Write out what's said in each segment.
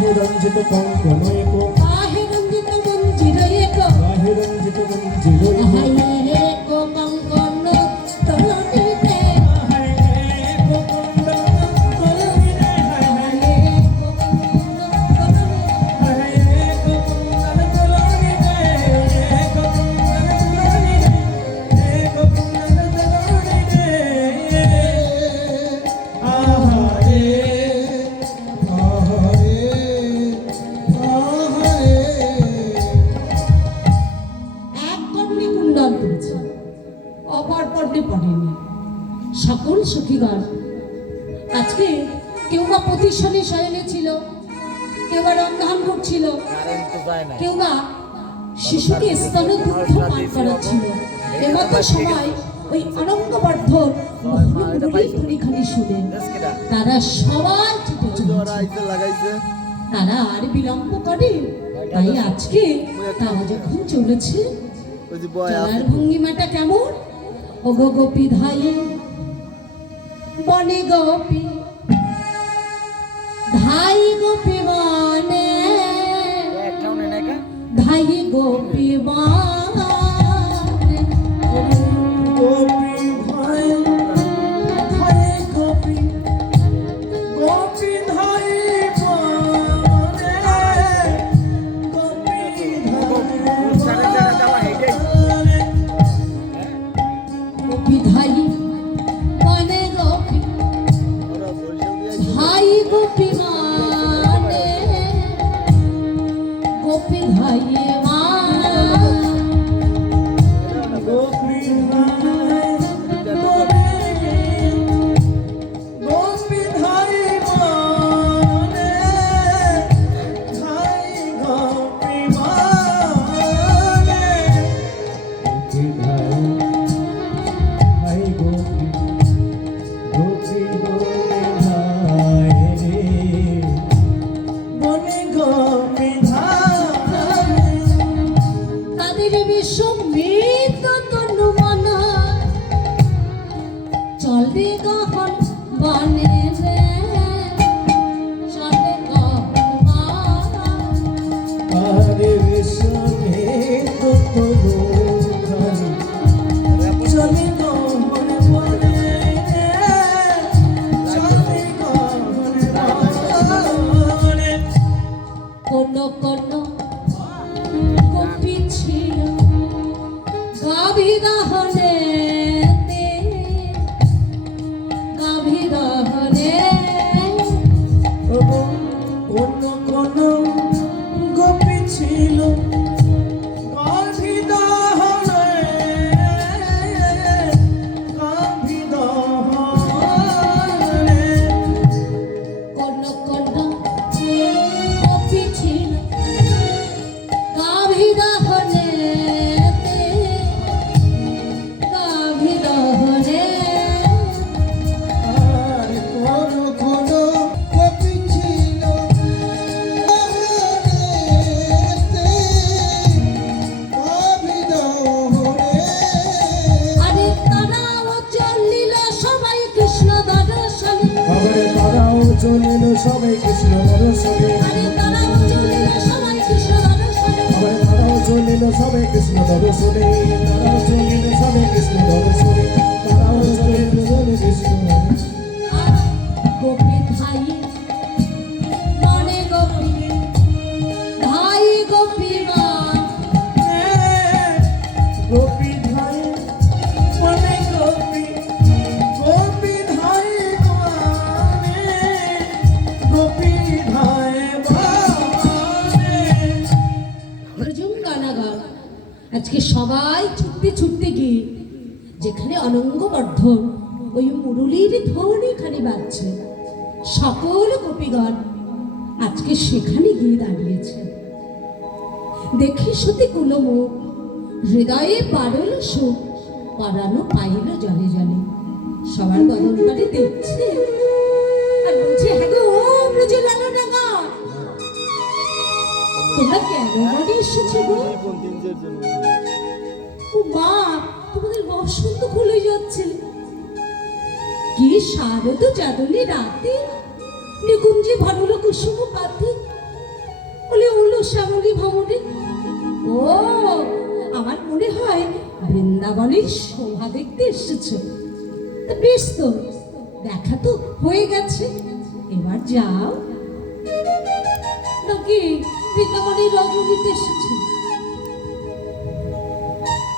গাহে রঞ্জিত কঙ্কন একো গাহে রঞ্জিত মঞ্জির একো গাহে রঞ্জিত মঞ্জির একো হায় একো কঙ্কন তলনিতে হায় একো কুণ্ডল তলনিরে হায় একো কঙ্কন তলনিতে হায় একো কুণ্ডল তলনিরে একো কুণ্ডল তলনিরে একো কুণ্ডল তলনিরে আহারে আহারে আহারে এক কর্ণে কুণ্ডল পড়েছে, অপর কর্ণে পড়েনি। সকল সখীগণ আজকে কেউ বা প্রতিষ্ঠানে শয়নে ছিল, কেউ বা রন্ধন করছিল, কেউ বা শিশুকে স্তনদুগ্ধ পান করাচ্ছিল। এমতো সময় ওই অনঙ্গবর্ধন ধ্বনিখানি শুনে তারা সবাই ছুটে চলেছে। তারা আর বিলম্ব করে, তাই আজকে তারা যখন চলেছে চলার ভঙ্গিমাটা কেমন? ওগো গোপী ধাই বনে গোপী ধাই গোপী বনে ধাই গোপী বনে গোপী ভাই ভাই গোপী গোপী ভাই বনে গোপী গোপী ধাই বনে গোপী ধাই গোপী বনে গোপী ধাই গোপী ভাই গোপী ভাই বনে ভাই গোপী বনে গোপী ভাই ভাই গোপী গোপী গোপী ভাই রে বনে গোপী ভাই তাদের বিশ্বমিত তনু মন চলবে গহন বনে রে চলবে গহন বনে। আরে বিশ্বমে ততরু খানি চলে গহনে বনে চলে গহনে বনে কোন কোন গোপী ছিল গাভী দহনে গাভী দহনে কোন কোন গোপী ছিল গাভী দহনে গাভী দহনে কোন কোন গোপী ছিল গাভী দহনে গাভী দহনে আর কোন কোন গোপী ছিল গাভী দহনে আরে তারাও চলিল সবাই কৃষ্ণ দর্শনে আরে তারাও চলিল সবাই কৃষ্ণ দর্শনে আরে তারাও চলিল সবাই কৃষ্ণ দর্শনে আবার তারাও চলিল সবাই কৃষ্ণ দর্শনে তারাও চলিল সবাই কৃষ্ণ দর্শনে তারাও চলিল সবাই কৃষ্ণ আর গোপী ধাই মনে গোপী ধাই গোপী মা গোপী ভাই মনে গোপী গোপী ভাই মানে গোপী ভাই মানে প্রজুম গানাগান আজকে সবাই ছুটতে ছুটতে গিয়ে যেখানে অনঙ্গবর্ধন ওই মুরলীর ধ্বনি খানি বাজছে, সকল গোপীগণ আজকে সেখানে গিয়ে দাঁড়িয়েছে। দেখি সত্যি কুলমুখ হৃদয়ে বাড়ল সুখ পরানো পাইল জলে জলে। সবার বদন পারে দেখছে আর বলছে, হ্যাঁ গো ব্রজ লালনাগা, তোমরা কেন বাড়ি এসেছো গো? ও মা, তোমাদের বসন্ত খুলে যাচ্ছে। কি শারদ চাঁদনী রাতে নিকুঞ্জে ভানুল কুসুম পাতে শ্যামলী ভামনে? ও, আমার মনে হয় বৃন্দাবনের শোভা দেখতে এসেছো। তা বেশ তো, দেখা তো হয়ে গেছে, এবার যাও। নাকি বৃন্দাবনের রজনীতে এসেছো?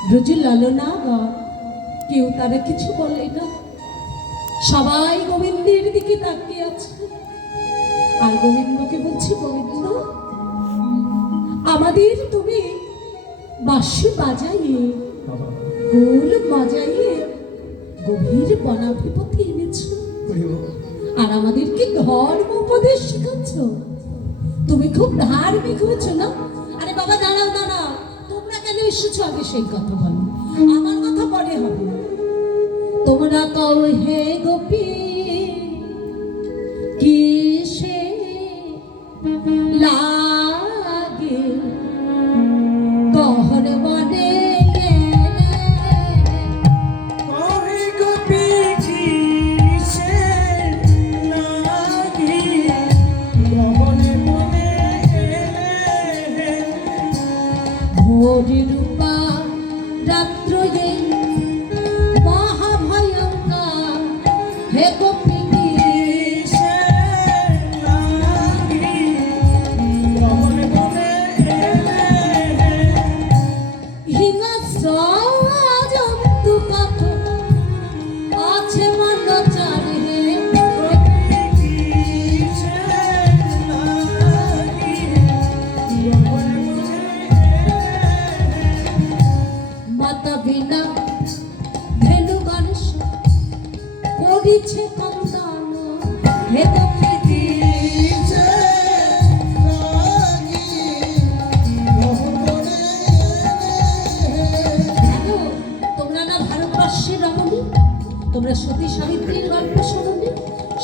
ব্রজের লালনা বা কেউ তারা কিছু বলে না, সবাই গোবিন্দের দিকে তাকিয়ে আছে। আর গোবিন্দকে বলছি, গোবিন্দ আমাদের তুমি বাঁশি বাজাইয়ে গোল বাজাইয়ে গভীর বনাধিপতি এনেছো, আর আমাদেরকে ধর্ম উপদেশ শিখাচ্ছ। তুমি খুব ধার্মিক হয়েছ না? আরে বাবা দাঁড়াও দাঁড়াও, তোমরা কেন এসেছো আগে সেই কথা বলো, আমার কথা পরে হবে। তোমরা কও হে গোপী কিসে লাগে গহন বনে ভোরে রূপা রাত্র মহাভয়ঙ্কর হে গোপী হিংস্র জন্তু কত আছে মন্দচারে মাতা বিনা ধেনু গণেশ করিছে কন্দন হে গোপী তোমরা না ভারতবর্ষের রমণী, তোমরা সতী সাবিত্রীর গল্প শোনোনি,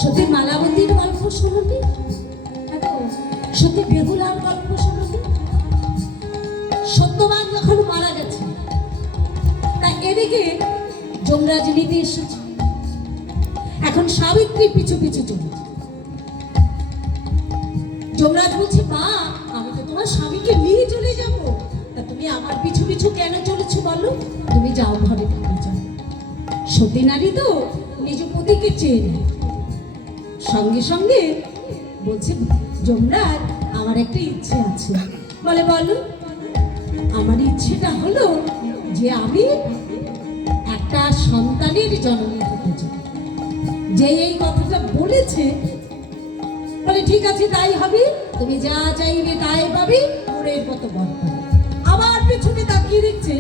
সতী মালাবতীর গল্প শোনোনি, সতী বেহুলার গল্প শোনোনি? সত্যবান যখন মারা গেছে, তা এদিকে যমরাজ নিতে এসেছে, এখন সাবিত্রী পিছু পিছু চলেছে। যমরাজ বলছে, মা আমি তো তোমার স্বামীকে নিয়ে চলে যাব, তা তুমি আমার পিছু পিছু কেন চলেছো বলো? তুমি যাও, ঘরে থেকে যাও। সতী নারী তো নিজ পতিকে চেয়ে নেয়। সঙ্গে সঙ্গে বলছে, যমরাজ আমার একটা ইচ্ছে আছে। বলে, বলো। আমার ইচ্ছেটা হলো যে আমি একটা সন্তানের জননী হতে চাই। যে এই কথাটা বলেছে, বলে ঠিক আছে তাই হবে, তুমি যা চাইবে তাই পাবে, মোড়ের মতো বর পাবে। আবার পেছনে তাকিয়ে দেখছে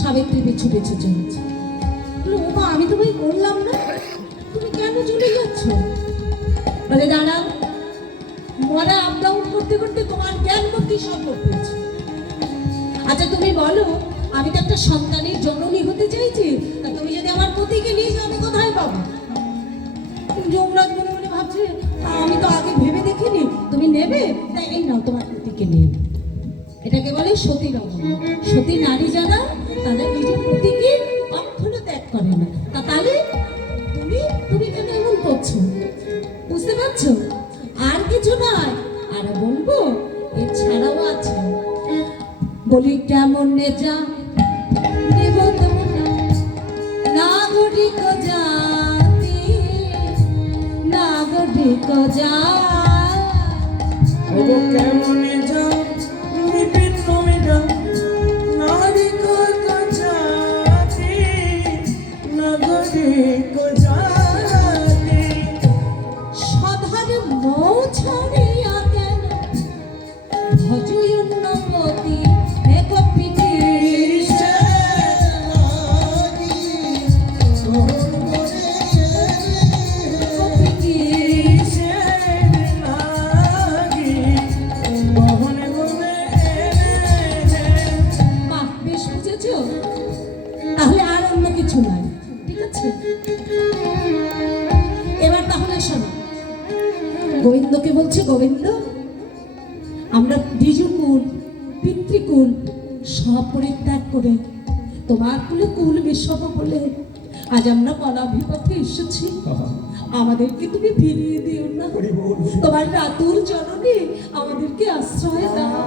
সাবিত্রী পিছু পিছু চলেছে। ও মা, আমি তোমায় বললাম না, তুমি কেন চলে যাচ্ছ? বলে, দাঁড়াও, মরা আপ ডাউন করতে করতে তোমার জ্ঞান বুদ্ধি সব পেয়েছে। আচ্ছা তুমি বলো, আমি তো একটা সন্তানের জননী হতে চাইছি, তা তুমি যদি আমার পতিকে নিয়ে যাও আমি কোথায় পাবো? যমরাজ মনে মনে ভাবছে, আমি তো আগে ভেবে দেখিনি, তুমি নেবে, তাই এই নাও তোমার পতিকে নিয়ে। এটাকে বলে সতী রমণী। সতী নারী যারা, তাদের নিজের পতিকে কখনো ত্যাগ করে না। তা তাহলে তুমি তুমি কেন এমন করছো? বুঝতে পারছো? আর কিছু নয়, আর বলবো এছাড়াও আছে। বলি কেমন নেজা দেব তোমরা নাগরিক জাতি, নাগরিক জাতি কেমন যাও বিভিন্ন মেধা নাগরিক জাতি, নাগরিক জাতি সধার মৌ ছাড়িয়া কেন ভজই উন্নপতি হে গোপীটি বাহ, বেশ বুঝেছো? তাহলে আর অন্য কিছু নয়, ঠিক আছে? এবার তাহলে শোনো, গোবিন্দকে বলছে, গোবিন্দ আমরা দ্বিজকুল পিতৃকুল সব পরিত্যাগ করে তোমার কুলে কুল বিশ্বপ বলে আজ আমরা বনাধিপত্যে এসেছি। আমাদেরকে তুমি ফিরিয়ে দিও না, তোমার রাতুল জননী আমাদের আমাদেরকে আশ্রয় দাও।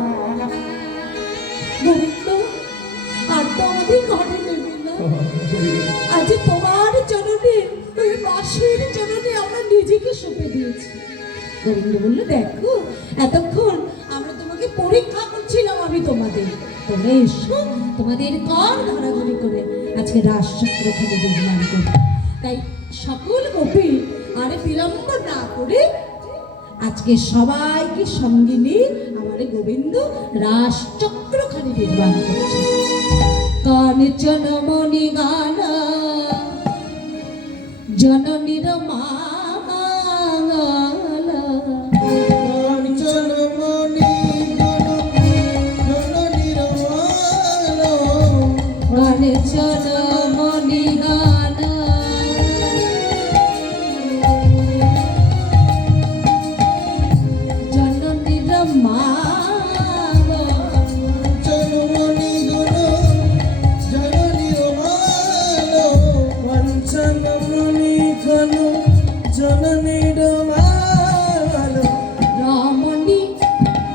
গোবিন্দ আর তো আমাদের ঘরে নেবে না, আজ তোমার চরণে ওই বাঁশির চরণে আমরা নিজেকে সঁপে দিয়েছি। গোবিন্দ বললো, দেখো এতক্ষণ আমরা তোমাকে পরীক্ষা করছিলাম, আমি তোমাদের, তোমরা এসো তোমাদের কর ধরাধরি করে আজকে রাসচক্রখানি নির্মাণ করো। তাই সকল গোপী আর বিলম্ব না করে আজকে সবাইকে সঙ্গে নিয়ে আমার গোবিন্দ রাসচক্রখানি নির্মাণ করছে। কাঞ্চন মণি গানা জননীর মালা, কাঞ্চনমণি জননীর মালা, কাঞ্চন মণি গানা জননীর মালা, কাঞ্চনমণি জননীর মালা, কাঞ্চনমণি জননীর মালা, রমণী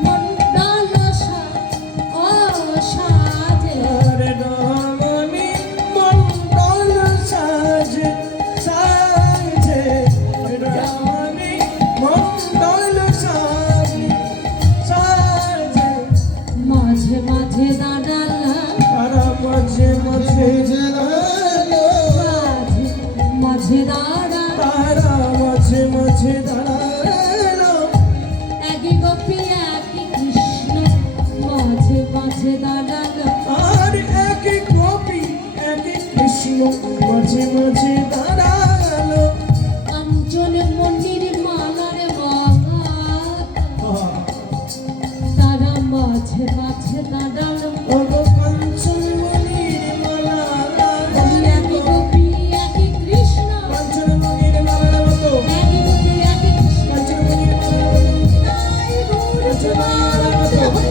মণ্ডল সাজে, আরে রমণী মণ্ডল সাজে সাজে, রমণী মণ্ডল সাজে সাজে, মাঝে মাঝে দাঁড়াল, তারা মাঝে মাঝে দাঁড়ালো, মাঝে দাঁড়া তারা মাঝে মাঝে দাঁড়ালো, একই গোপী একই কৃষ্ণ, মাঝে মাঝে দাঁড়াল, আর একই গোপী একই কৃষ্ণ মাঝে মাঝে দাঁড়ালো। কাঞ্চন মন্দির মালার মালা, তারা মাঝে মাঝে দাঁড়াল, ওগো কাঞ্চনমণির মালা, একই গোপী একই কৃষ্ণ, কাঞ্চনমণির মালা মতো, একই গোপী একই কৃষ্ণ, কাঞ্চনমণির মালা মতো, তাই গৌর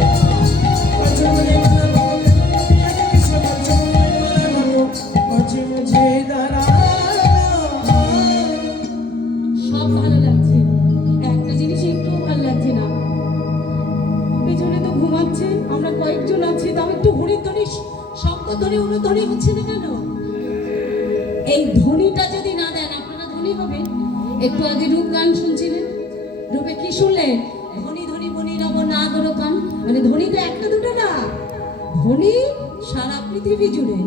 কাঞ্চনমণির মালা মতো, একই কৃষ্ণ কাঞ্চনমণির মালা মতো, মাঝে মাঝে দাঁড়ালো। সব ভালো লাগছে, একটা জিনিস একটু ভালো লাগছে না। পেছনে তো ঘুমাচ্ছে, আমরা কয়েকজন আছি, তাও একটু হরিধ্বনি শঙ্খধ্বনি অনুধ্বনি হচ্ছে না কেন? এই ধ্বনিটা যদি না দেন আপনারা ধ্বনি হবে। একটু আগে রূপ গান শুনছিলেন, রূপে কি শুনলেন? ধ্বনি ধ্বনি বনি নব নাগর গান, মানে ধ্বনি তো একটা দুটো না, ধ্বনি সারা পৃথিবী জুড়ে।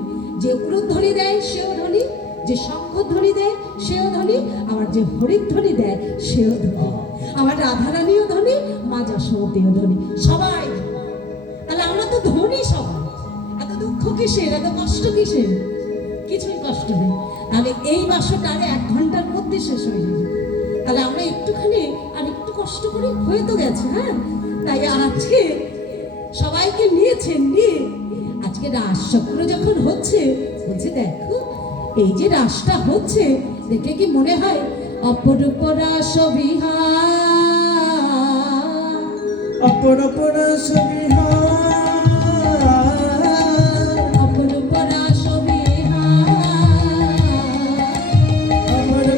যে উলুধ্বনি দেয় সেও ধ্বনি, যে শঙ্খধ্বনি দেয় সেও ধ্বনি, আবার যে হরিধ্বনি দেয় সেও ধ্বনি, আমার রাধারানীও ধ্বনি, মা যশোমতীও ধ্বনি, সবাই। তাহলে আমরা তো ধ্বনি সবাই। এত দুঃখ কিসের, এত কষ্ট কিসের? কিছুই কষ্ট নেই। তাহলে এই বাসটা আর 1 ঘন্টার মধ্যে শেষ হয়ে যাবে। তাহলে আমরা একটুখানি আর একটু কষ্ট করে হয়ে তো গেছে, হ্যাঁ। তাই আজকে সবাইকে নিয়েছেন, নিয়ে আজকে রাসচক্র যখন হচ্ছে, বলছে দেখো এই যে রাসটা হচ্ছে, দেখে কি মনে হয় অপরূপ রাস বিহার, অপর সবিহার, অপরূপ রাস বিহার, অপর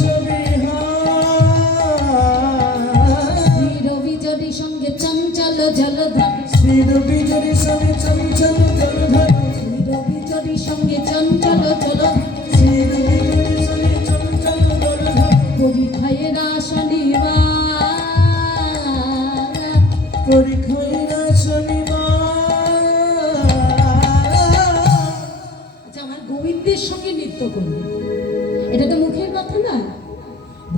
সবিহার, ধীর বিজরি সঙ্গে চঞ্চল জলধর, স্থির বিজরি সঙ্গে চঞ্চল জলধর, ধীর বিজরি সঙ্গে চঞ্চল জলধর, স্থির বিজরি সঙ্গে চঞ্চল জলধর, পরীক্ষায় রাস নিবার, পরীক্ষায় শনিবার। আচ্ছা, আমার গোবিন্দের সঙ্গে নৃত্য করবে, এটা তো মুখের কথা না।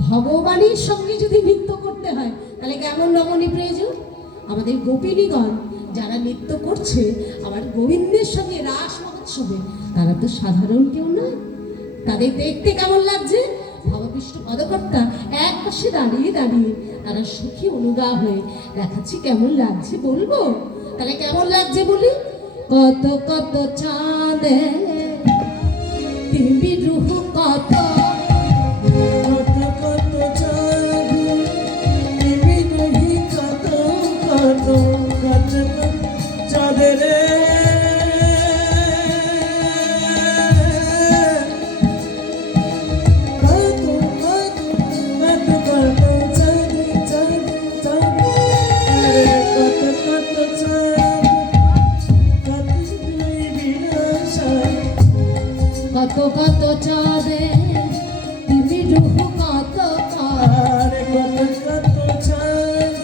ভগবানের সঙ্গে যদি নৃত্য করতে হয় তাহলে কেমন রমণী প্রয়োজন? আমাদের গোপিনীগণ যারা নৃত্য করছে আমার গোবিন্দের সঙ্গে রাস মহোৎসবে, তারা তো সাধারণ কেউ নয়। তাদের দেখতে কেমন লাগছে? ভববিষ্ণু পদকর্তা এক পাশে দাঁড়িয়ে দাঁড়িয়ে তারা সুখী অনুগা হয়ে দেখাচ্ছি কেমন লাগছে বলবো। তাহলে কেমন লাগছে বলি? কত কত চাঁদে তিমি রুহ কত, কত কত চাঁদ টিভি রহি, কত কত কত চাঁদের কত কত কত কত চাঁদ চাঁদ চাঁদ, আরে কত চাঁদে তুমি রুহু কত আর কত কত চাঁদ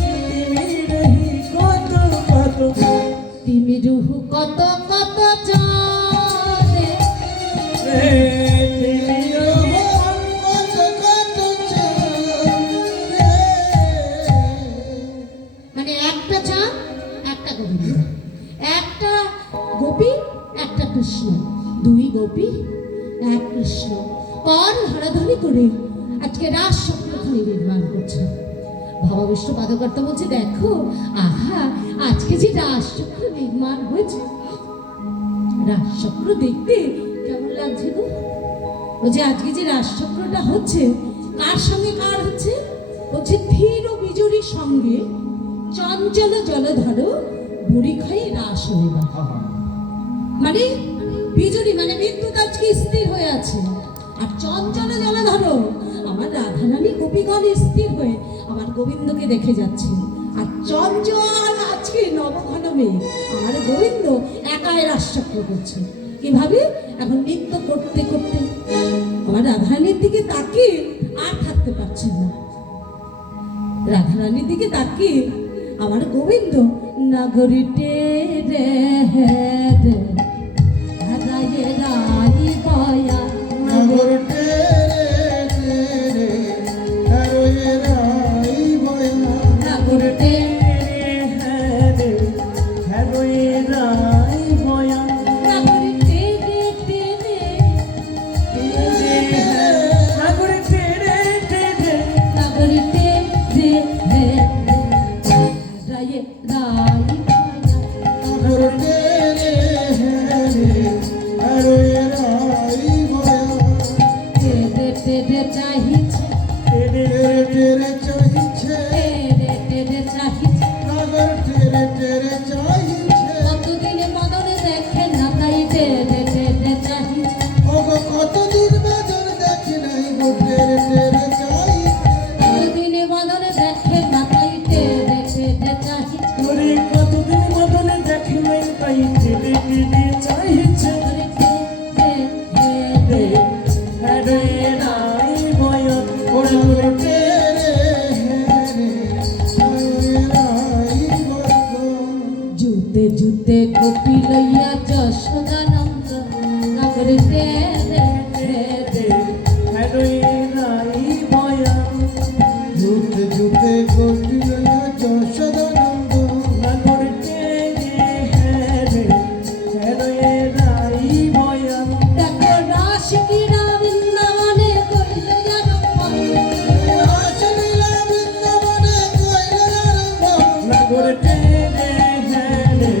তুমি রহি কত কত তুমি রুহু কত কত চাঁদে তুমি রহি কত কত চাঁদ মানে একটা চাঁদ একটা গোবিন্দ, একটা গোপী একটা কৃষ্ণ, দুই গোপী এক কৃষ্ণ পর ধরাধরি করে আজকে রাস চক্রখানি নির্মাণ করছে। ভববিষ্ণু পাদকর্তা বলছে দেখো আহা আজকে যে রাসচক্র নির্মাণ হয়েছে, রাসচক্র দেখতে কেমন লাগছে গো? বলছে আজকে যে রাসচক্রটা হচ্ছে কার সঙ্গে কার হচ্ছে? বলছে ধীর ও বিজুরির সঙ্গে চঞ্চল জলধর বুড়ি খাই রাস হইবা। মানে বিজুরি মানে বিদ্যুৎ আজকে স্থির হয়ে আছে, আর চঞ্চল জলধর আমার রাধারানী গোপীগণ স্থির হয়ে আমার গোবিন্দকে দেখে যাচ্ছে। আর চঞ্চল আজকে নবঘন মেয়ে আমার গোবিন্দ একাই রাসচক্র করছে। কিভাবে? এখন নৃত্য করতে করতে আমার রাধারানীর দিকে তাকিয়ে আর থাকতে পারছেন না। রাধারানীর দিকে তাকিয়ে আমার গোবিন্দ নাগরিটে রে রে রায়ে রাই বয়া নগর তেরে তেরে হরে রাই বয়া নাগরিটে হরে হরে রাই বয়া নাগরিটে রে রে নগর তেরে তেরে নাগরিটে রে রে রায়ে রাই বয়া নগর তেরে হরে হরে রাই বয়া তেরে তেরে চাহিছে তেরে তেরে চাহিছে তেরে তেরে চাহিছে নগর তেরে তেরে চাহিছে কতদিনে মদনে দেখে না তাই তেরে তেরে চাহিছে ওগো কতদিন বাজার দেখি নাই গো তেরে তেরে চাহিছে কতদিনে মদনে দেখে না তাই তেরে তেরে চাহিছে ওরে কতদিন মদনে দেখি নাই তাই তেরে তেরে চাহিছে ওরে তে তে তে হরে রাই বয়া ওরে ওরে তেরে হরে হরে রাই বয়া জুতে জুতে কপি লইয়া যশোদানন্দ নগরে তেরে তেরে হরে রাই বয়া জুতে জুতে কটিলা যশোদানন্দ নগর তেরে হরে হরে রাই বয়া দেখো রাশিকিরা বৃন্দাবনে কইল যারম্ভন রাসলীলা বৃন্দাবনে কইল আরম্ভ নগর তেরে হরে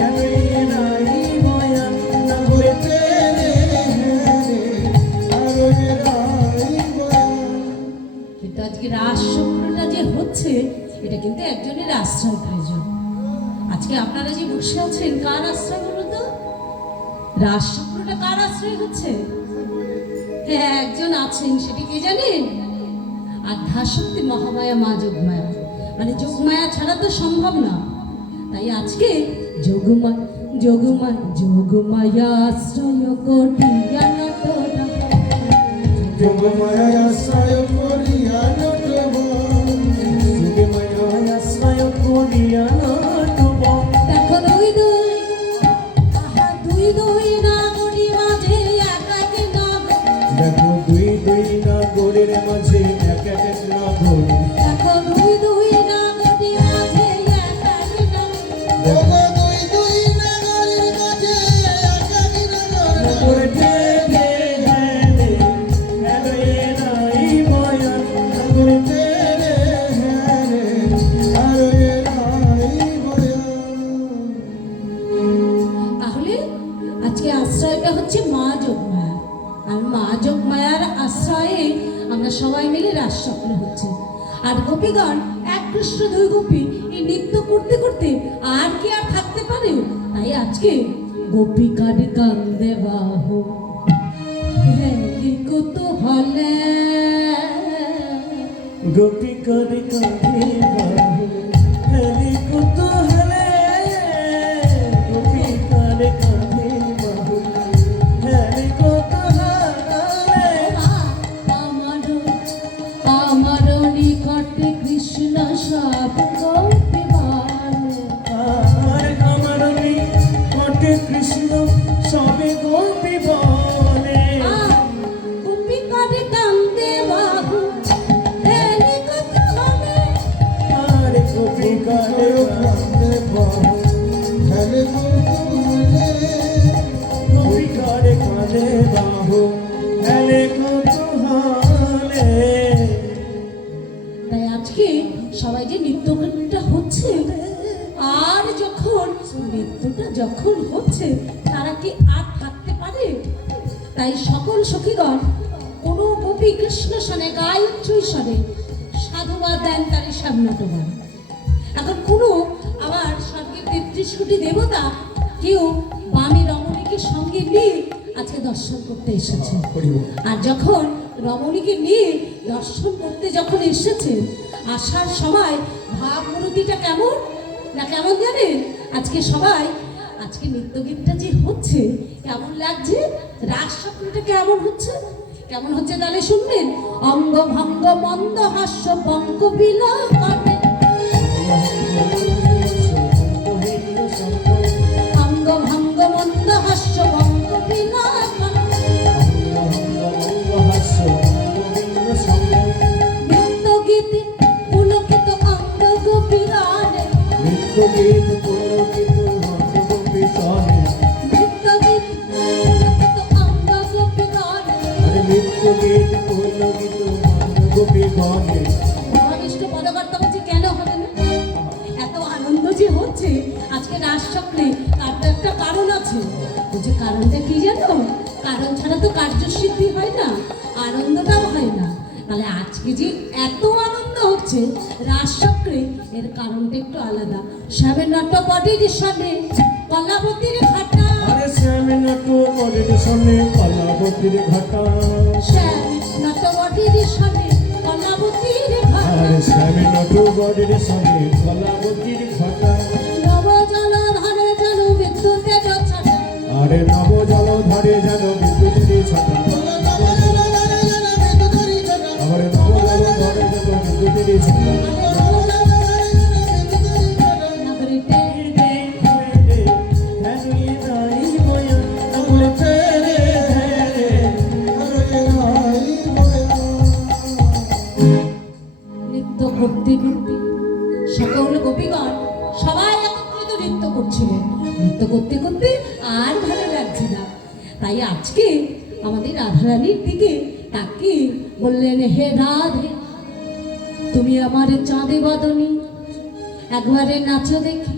হরে রাই বয়া নগর তেরে হরে হরে রাই বয়া কিন্তু আজকে রাস চক্রটা যে হচ্ছে এটা কিন্তু একজনের আশ্রয় প্রয়োজন। আজকে আপনারা যে বসে আছেন কার আশ্রয় হলো তো? রাস চক্রটা কার আশ্রয় হচ্ছে? হ্যাঁ একজন আছেন, সেটি কে জানেন? আধ্যাশক্তি মহামায়া মা যোগমায়া, মানে যোগমায়া ছাড়া তো সম্ভব না। তাই আজকে যোগমায়া যোগমায়া যোগমায়া আশ্রয় করিয়া নটরা যোগমায়া আশ্রয় করিয়া নটবন যোগমায়া আশ্রয় করিয়া নটবন দেখো দুই দুই আহা দুই দুই নাগরি মাঝে একাকি নাগর দেখো দুই দুই নাগরের মাঝে এক এক নাগর দেখো দুই দুই নাগরি মাঝে একাকি নাগর দেখো দুই দুই নাগরের মাঝে একাকি নাগর নগর তেরে হরে হরে রাই বয়া নগর তেরে হরে হরে রাই বয়া তাহলে আজকে আশ্রয়টা হচ্ছে মা যোগমায়া, আর মা যোগমায়ার আশ্রয়ে আমরা সবাই মিলে রাসচক্র হচ্ছে। আর গোপীগণ এক কৃষ্ণ দুই গোপী এই নৃত্য করতে করতে আর কি আর থাকতে পারে? তাই আজকে গোপিকার কান্দে বাহু কি কুতূহলে গোপী করে কাঁধে বাহু হরে কুতূহলে গোপী করে কাঁধে বাহু হরে সব গোপী বলে আর আমার কটে কৃষ্ণ সবে গোপী বলে গোপী করে কান্দে বাহু হেলে কত হবে আর গোপী কালে কান্দে বাহু হেলে গোপী কালে কান্দে বাহু হেলে কৌতূহলে। তাই আজকে সবাই যে নৃত্যটা হচ্ছে আর যখন নৃত্যটা যখন হচ্ছে তারা কি আর থাকতে পারে? তাই সকল সখীগণ কোনো গোপী কৃষ্ণ সনে গায় উচ্চই স্বরে সাধুবাদ দেন তারই সামনাটবান। এখন কোনো আবার স্বর্গের ৩৩ কোটি দেবতা কেউ বামে রমণীকে সঙ্গে নিয়ে আজকে দর্শন করতে এসেছে। আর যখন রমণীকে নিয়ে দর্শন করতে যখন এসেছে আসার সময় ভাবমূর্তিটা কেমন না কেমন জানেন? আজকে সবাই আজকে নৃত্যগীতটা যে হচ্ছে কেমন লাগছে, রাস স্বপ্নটা কেমন হচ্ছে কেমন হচ্ছে তাহলে শুনবেন। অঙ্গ ভঙ্গ মন্দ হাস্য পঙ্ক বিলাপ অঙ্গ ভঙ্গ মন্দ হাস্য পঙ্ক বিলাপ নৃত্যগীতে পুলকিত অঙ্গ গোপীরানে নৃত্যগীত পুলকিত অঙ্গ গোপী সনে নৃত্যগীত পুলকিত অঙ্গ গোপীরানে নৃত্যগীত পুলকিত অঙ্গ গোপী গণে। মহাবিষ্ণু পদকর্তা বলছে কেন হবে না? এত আনন্দ যে হচ্ছে আজকে রাস চক্রে তার তো একটা কারণ আছে। বলছে কারণটা কি জানো? কারণ ছাড়া তো কার্যসিদ্ধি হয় না, আনন্দটাও হয় না। তাহলে আজকে যে এত আনন্দ হচ্ছে রাস চক্রে এর কারণটা একটু আলাদা। শ্যামের নটবটির সামনে কলাবতীর ঘাটা আরে শ্যামে নাটু বড়ির সামনে কলাবতীর ঘাটা শ্যাম নটবটির সামনে কলাবতীর ঘাটা আরে শ্যামে নাটু বড়ির সামনে কলাবতীর ঘাটা নবজল ধরে জল বিদ্যুতের ছাটা আরে নব জল ধরে যেন বিদ্যুতের ছাতা আবার নব জল ধরে যেন বিদ্যুতের ছাতা নগরীতে নৃত্য করতে করতে সকল গোপীগণ সবাই একত্রিত নৃত্য করছিলেন। নৃত্য করতে করতে আর ভালো লাগছে না, তাই আজকে আমাদের রাধারানীর দিকে তাকে বললেন, হে রাধে তুমি আমার চাঁদে বদনী একবারে নাচো দেখি,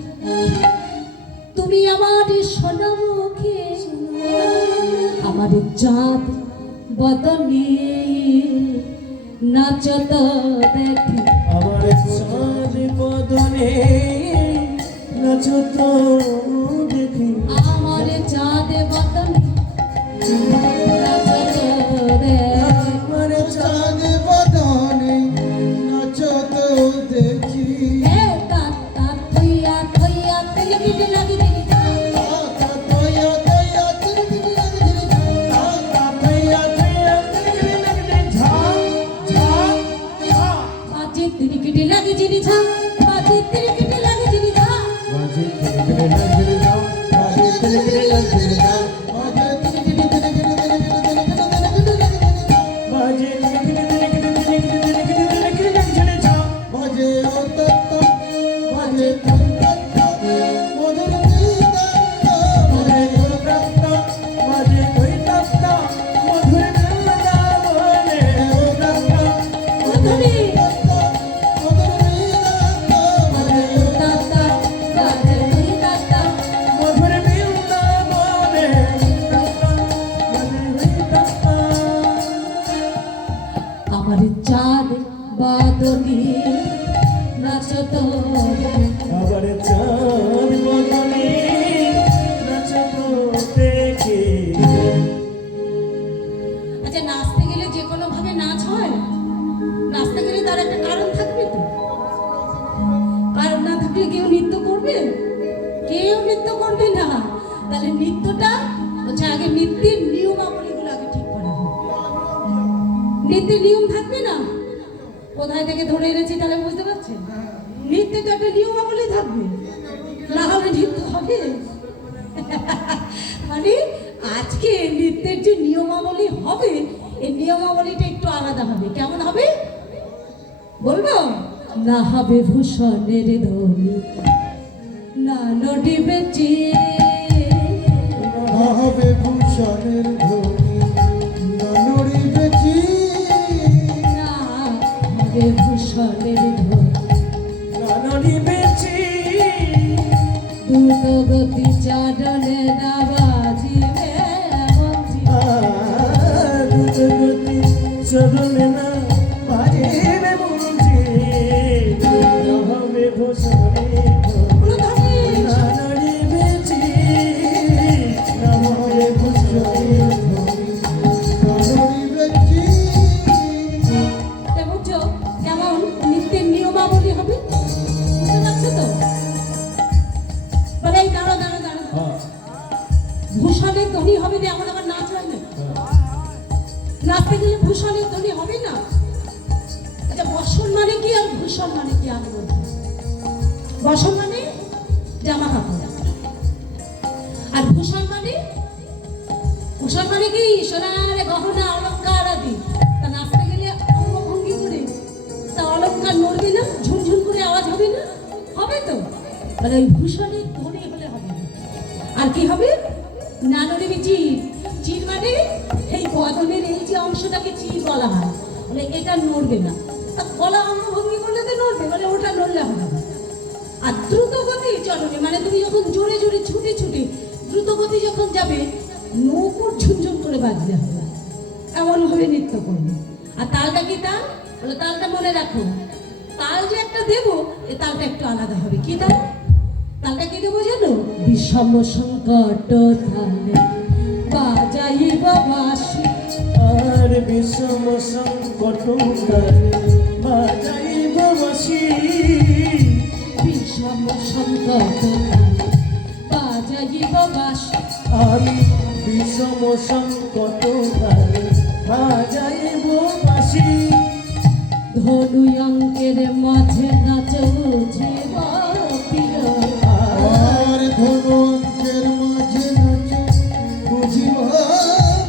তুমি আমার সোনা মুখে আমার চাঁদ বদনী নাচো তো দেখি। আমার চাঁদ বদনে নাচো তো দেখি আমার চাঁদ বদনী নাচো তো দেখি। আমার চাঁদ বদনে নাচো তো দেখি হে তাতা থইয়া থইয়া তিলকিটি লাগি দিলি যা। বাজে তিলকিটি লাগি জিনি ঝা, বাজে তিলকিটি লাগি জিনি ঝা। মধুরী তাতা বাজে তুই তাতা আমার চাঁদ বাদনী নাচো তো আবার চাঁদ বদনে নাচো তো দেখি আচ্ছা নাচতে গেলে যে কোনো ভাবে নাচ হয়? নাচতে গেলে তার একটা কারণ থাকবে তো, কারণ না থাকলে কেউ নৃত্য করবে? কেউ নৃত্য করবে না। তাহলে নৃত্যটা হচ্ছে আগে নৃত্যের নিয়মাবলীগুলো আগে ঠিক করা হয়। নৃত্যের নিয়ম থাকবে না, কোথায় থেকে ধরে এনেছি তাহলে বুঝতে পারছেন? নৃত্যে তো একটা নিয়মাবলী থাকবে, না হলে নৃত্য হবে? মানে আজকে নৃত্যের যে নিয়মাবলী হবে, এই নিয়মাবলীটা একটু আলাদা হবে। কেমন হবে বলবো? না হবে ভূষণের ধ্বনি, না নড়িবে না হবে ভূষণের ধ্বনি, না নড়িবে না হবে ভূষণের ধ্বনি, না নড়িবে দ্রুত গতি চরণে না বাজিবে মঞ্জি। দ্রুতগতি চরণে না বাজিবে মঞ্জি। না হবে ভূষণের ধ্বনি, না নড়িবে না হবে ভূষণের ধ্বনি, না নড়িবে বুঝছো কেমন নৃত্যের নিয়মাবলী হবে? বুঝতে পারছো তো? বলে এই দাঁড়ো দাঁড়ো দাঁড়ো, ভূষণের ধ্বনি হবে না এমন আবার নাচ হয় না? নাচতে গেলে ভূষণের ধ্বনি হবে না? আচ্ছা বসন মানে কি আর ভূষণ মানে কি আমি বলবো? বসন মানে জামা কাপড়, আর ভূষণ মানে কি সোনার গহনা অলংকার আদি। তা নাচতে গেলে অঙ্গভঙ্গি করে তা অলংকার নড়বে না? ঝুনঝুন করে আওয়াজ হবে না? হবে তো? মানে ওই ভূষণের ধ্বনি হলে হবে না। আর কি হবে? না নড়বে চির। চির মানে এই বদনের এই যে অংশটাকে চির বলা হয়, মানে এটা নড়বে না। তা গলা অঙ্গভঙ্গি করলে তো নড়বে, মানে ওটা নড়লে হবে না। আর দ্রুত গতি চলবে মানে তুমি যখন জোরে জোরে ছুটে ছুটে দ্রুত গতি যখন যাবে, নৌকোর ঝুনঝুন করে বাজলে হবে, এমন ভাবে নৃত্য করবে। আর তালটা কি তাল? বলে তালটা মনে রাখো, তাল যে একটা দেবো, এ তালটা একটু আলাদা হবে। কি তাল? তালটা কি দেবো জানো? বিষম সংকট তালে বাজাইব বাঁশি। আর বিষম সংকট তালে বাজাইব বাঁশি। বিষম সংকট তালে বাজাইব বাঁশি। আমি বিষম সংকট তালে বাজাইব বাঁশি। ধনু অঙ্কের মাঝে নাচ বুঝিব প্রিয়। আর ধনু অঙ্কের মাঝে নাচে বুঝিব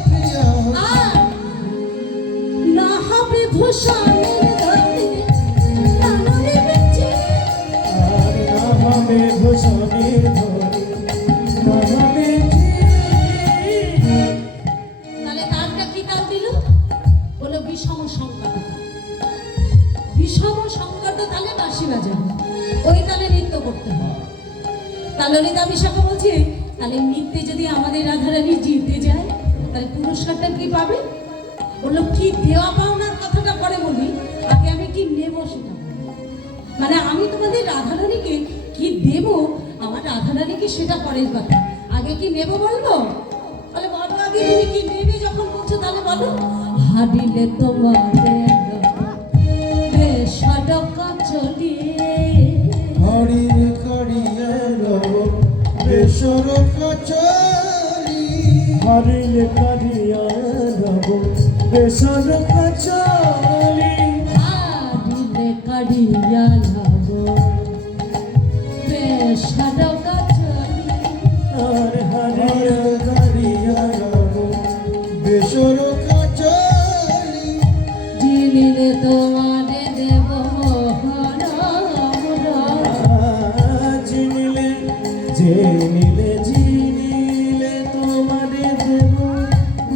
প্রিয়া। আর না হবে ভূষণের ধ্বনি, না নড়িবে চির। আর না হবে ভূষণের ধ্বনি, না হবে তাহলে তালটা কি তাল দিল? বলো বিষম সংকট তাল। বিষম সংকট তালে বাঁশি বাজাবে, ওই তালে নৃত্য করতে হবে। তাললিতা বিশাখা বলছে, তাহলে নৃত্যে যদি আমাদের রাধারানী জিতে যায়, তাহলে পুরস্কারটা কি পাবে? বললো কি দেওয়া পাওনার কথাটা পরে বলি, আগে আমি কি নেব সেটা বলি। মানে আমি তোমাদের রাধারানীকে কি দেব, আমার রাধারানীকে সেটা পরের কথা, আগে কি নেব বলবো? তাহলে বলো আগে তুমি কি নেবে যখন বলছো, তাহলে বলো। হারিলে তোমাদের বেশাডকা চলিয়ে, হরির করিয়া লব বেসর কচলি। হরিল করিয়া লব বেসর কচলি। হারিলে কাড়িয়া লাগ বেশাডকা চলিয়ে। আর হরিল করিয়া লব বেসর কচলি। জিনিলে তোমারে দেব মোহন মুরা। জিনিলে জিনিলে জিনিলে তোমারে দেব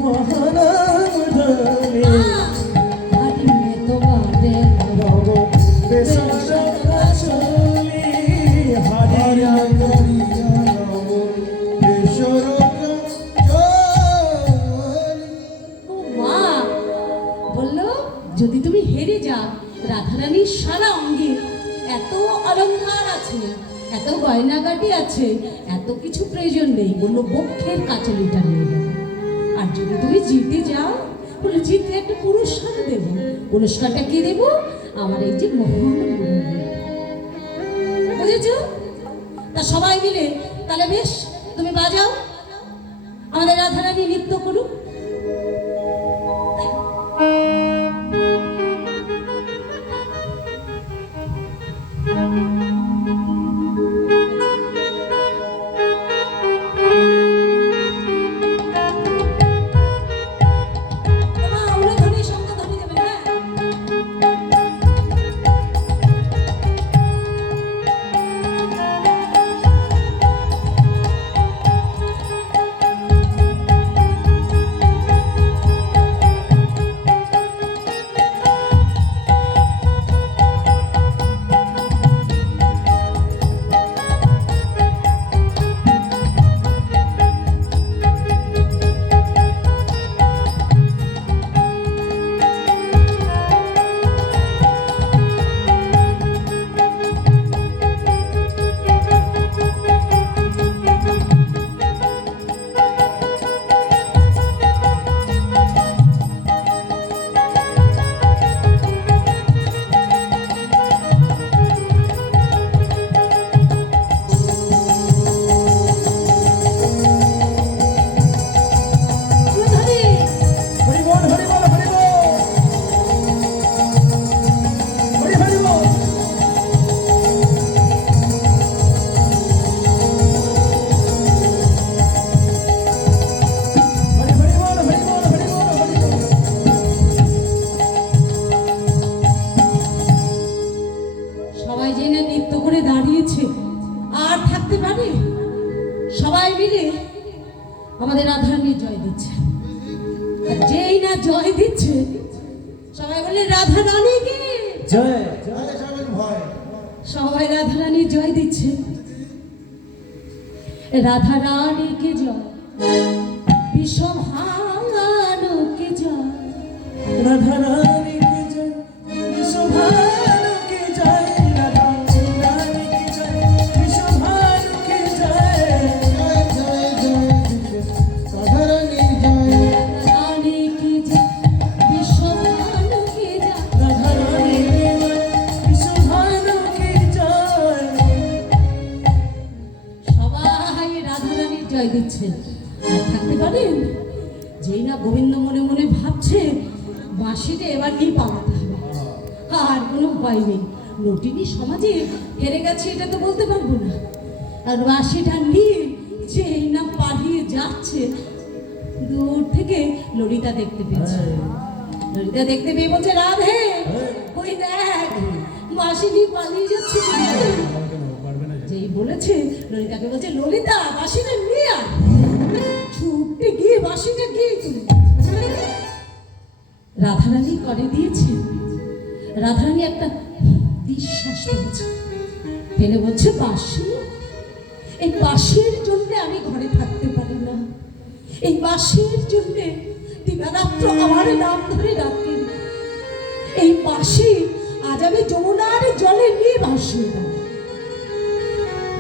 মহানাম ধরে। হারিলে তোমারে রব বেসর কচলি। হরিল করিয়া লব বেসর কচলি। ও মা বললো, যদি তুমি হেরে যাও, রাধারানীর সারা অঙ্গে এত অলংকার আছে, এত গয়নাগাটি আছে, এত কিছু প্রয়োজন নেই, বললো বক্ষের কাচলিটা নিয়ে যাবে। আর যদি তুমি জিতে যাও, বললো জিতে একটা পুরস্কার দেবো। পুরস্কারটা কি দেবো? আমার এই যে মোহন মুরলী। বুঝেছ? তা সবাই মিলে তাহলে বেশ তুমি বাজাও, আমাদের রাধারানী নৃত্য করুক। Thank you. দাঁড়িয়েছে আর থাকতে পারে? সবাই মিলে আমাদের রাধারানীর জয় দিচ্ছে, আর যেই না জয় দিচ্ছে সবাই বলে রাধারানীকে জয় জয় সবেন ভয়। সবাই রাধারানীর জয় দিচ্ছে। রাধারানীকে জয়, বিশ্বভানুকে জয়, রাধারানীকে জয়, বিশ্বভানুকে জয়, রাধারানীকে জয়, বিশ্বভানুকে জয়, জয় জয় জয় রাধারানীর জয়, রাধারানীকে জয়, বিশ্বভানুকে জয়। রাধারানীকে জয়, বিশ্বভানুকে জয়। সবাই রাধারানীর জয় দিচ্ছে আর থাকতে পারেন? যেই না গোবিন্দ মনে মনে ভাবছে বাঁশিটা এবার নিয়ে পালাতে হবে, আর কোনো উপায় নেই, নটিনী সমাজে হেরে গেছে এটা তো বলতে পারবো না। আর বাঁশিটা নিয়ে যেই না পালিয়ে যাচ্ছে, দূর থেকে ললিতা দেখতে পেয়েছে। ললিতা দেখতে পেয়ে বলছে, রাধে ওই দেখ বাঁশি নিয়ে পালিয়ে যাচ্ছে। যেই বলেছে ললিতাকে বলছে, ললিতা বাঁশিটা নিয়ে আয়। ছুটতে গিয়ে বাঁশিটা গিয়ে রাধারানী করে দিয়েছে। রাধারানী একটা বিশ্বাস পেয়েছে, ফেলে বলছে, বাঁশি, এই বাঁশির জন্য আমি ঘরে থাকতে পারি না, এই বাঁশির জন্য দিবারাত্র আমার নাম ধরে ডাকেন, এই বাঁশি আজ আমি যমুনার জলে নিয়ে ভাসিয়ে দেব।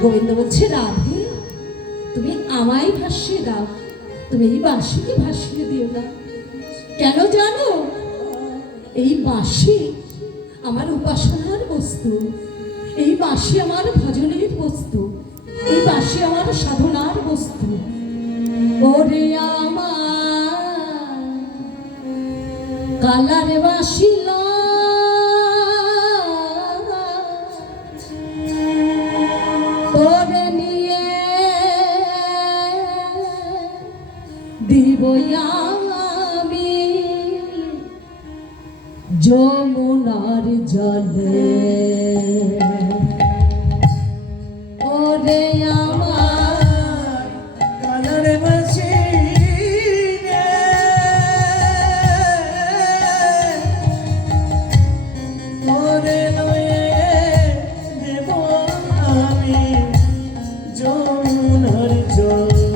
গোবিন্দ বলছে, রাধে তুমি আমায় ভাসিয়ে দাও, তুমি এই বাঁশিকে ভাসিয়ে দিও না। কেন জানো? এই বাঁশি আমার উপাসনার বস্তু, এই বাঁশি আমার ভজনের বস্তু, এই বাঁশি আমার সাধনার বস্তু। ওরে আমার কালার বাঁশি তোরে নিয়ে দিব আমি যমুনার জলে। ওরে আমার কালার বাঁশি রে, তোরে লয়ে দেব আমি যমুনার জলে।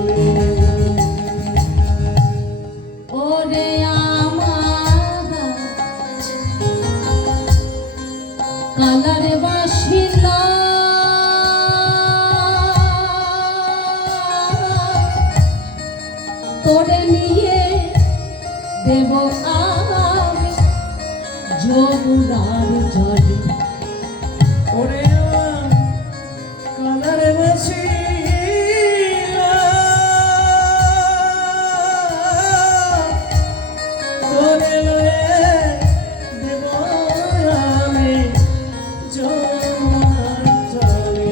ওরে আমার কালার বাঁশি তোরে নিয়ে দেব আমি যমুনার জলে। ওরে কালার বাঁশি তোরে লয়ে দেব আমি যমুনার জলে।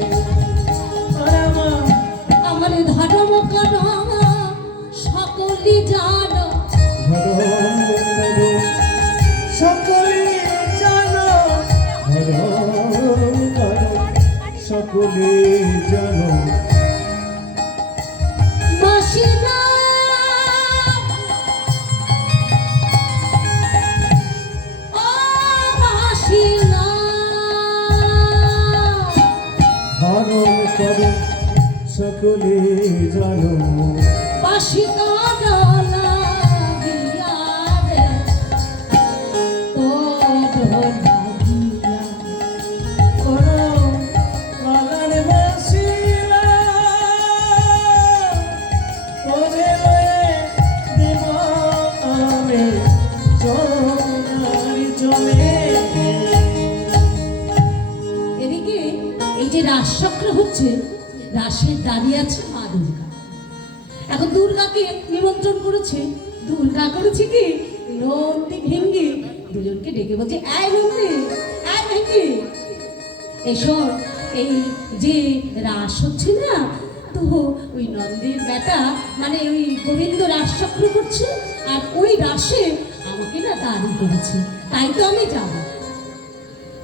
ওরে মা আমার ধর্ম কর সকলি জানো, সকলে জানো, সকলে জানো, বাসিনা ও বাসিনা হরণ করো, সকলে জানো, বাসিনা ডালা দিয়া রে তোর লাগিয়া। ওরে কালার বাঁশি তোরে লয়ে দেব আমি যমুনার জলে। এদিকে এই যে রাসচক্র হচ্ছে, রাসে দাঁড়িয়ে আছে মা দুর্গা। এখন দুর্গাকে নিমন্ত্রণ করেছে, দুর্গা করেছে কি নন্দী ভেঙ্গি দুজনকে ডেকে বলছে, এই নন্দী, এই ভেঙ্গি, এসো, এই যে রাস হচ্ছে না, তো ওই নন্দীর বেটা মানে ওই গোবিন্দ রাসচক্র করছে, আর ওই রাসে আমাকে না দাঁড়ি করেছে, তাই তো আমি যাব।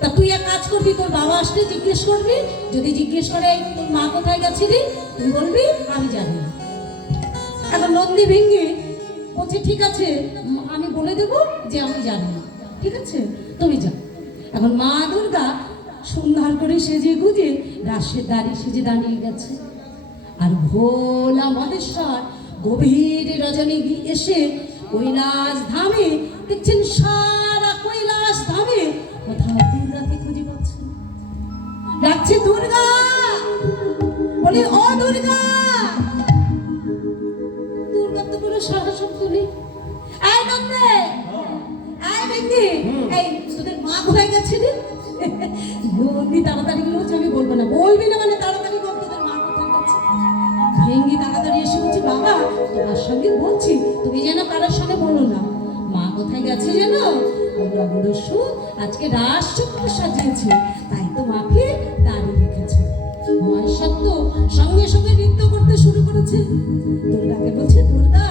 তা তুই এক কাজ করবি, তোর বাবা আসলে জিজ্ঞেস করবি, যদি জিজ্ঞেস করে তোর মা কোথায় গেছিলি, তুই বলবি আমি জানি না। এখন নন্দী ভেঙ্গে বলছে ঠিক আছে, আমি বলে দেবো যে আমি জানি না, ঠিক আছে তুমি যাও। এখন মা দুর্গা সুন্দর করে সেজে গুজে রাসের সেজে দাঁড়িয়ে গেছে। আর ভোলা মহেশ্বর গভীর রজনী এসে কৈলাস ধামে দেখছেন, সারা কৈলাস ধামে কোথাও দুর্গাকে খুঁজে পাচ্ছে, ডাকছে দুর্গা, বলে ও দুর্গা। দুর্গার তো কোনো সারা শব্দ নেই। এই নন্দে, এই ভেঙ্গি, এই তোদের মা কোথায় গেছে রে? নন্দী তাড়াতাড়ি করে বলছে আমি বলবো না। বলবি না মানে তাড়াতাড়ি বল তোদের মা কোথায় গেছে। ভেঙ্গি তাড়াতাড়ি এসে বলছি বাবা তোমার সঙ্গে বলছি, তুমি যেন কারোর সঙ্গে বলো না। মা কোথায় গেছে জানো? আমরা বলছো আজকে রাস চক্র সাজিয়েছে, তাই তো মাকে দাঁড়িয়ে রেখেছে। মহেশ্বর তো সঙ্গে সঙ্গে নৃত্য করতে শুরু করেছে। দুর্গাকে বলছে দুর্গা,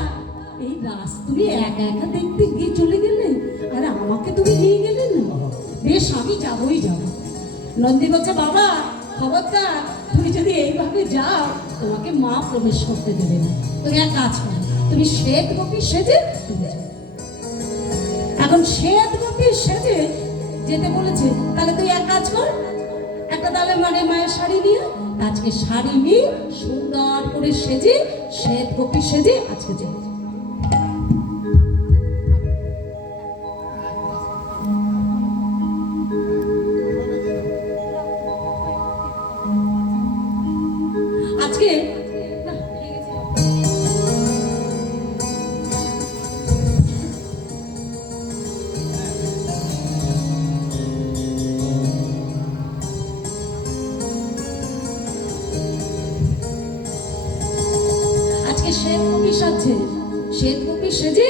এই রাস তুমি একা একা দেখতে গিয়ে চলে গেলে, আর আমাকে তুমি নিয়ে গেলে না। বেশ আমি যাবোই যাবো। নন্দী বলছে বাবা খবরদার, তুমি যদি এইভাবে যাও তোমাকে মা প্রবেশ করতে দেবে না। তুমি এক কাজ করো, তুমি শ্বেত গোপী সেজে তুমি যাও। এখন শ্বেত গোপী সেজে যেতে বলেছে, তাহলে তুই এক কাজ কর, একটা তাহলে মানে মায়ের শাড়ি নিয়ে, আজকে শাড়ি নিয়ে সুন্দর করে সেজে শ্বেত গোপী সেজে আজকে যাই। আজকে শ্বেতগোপী সাজছে, শ্বেতগোপী সেজে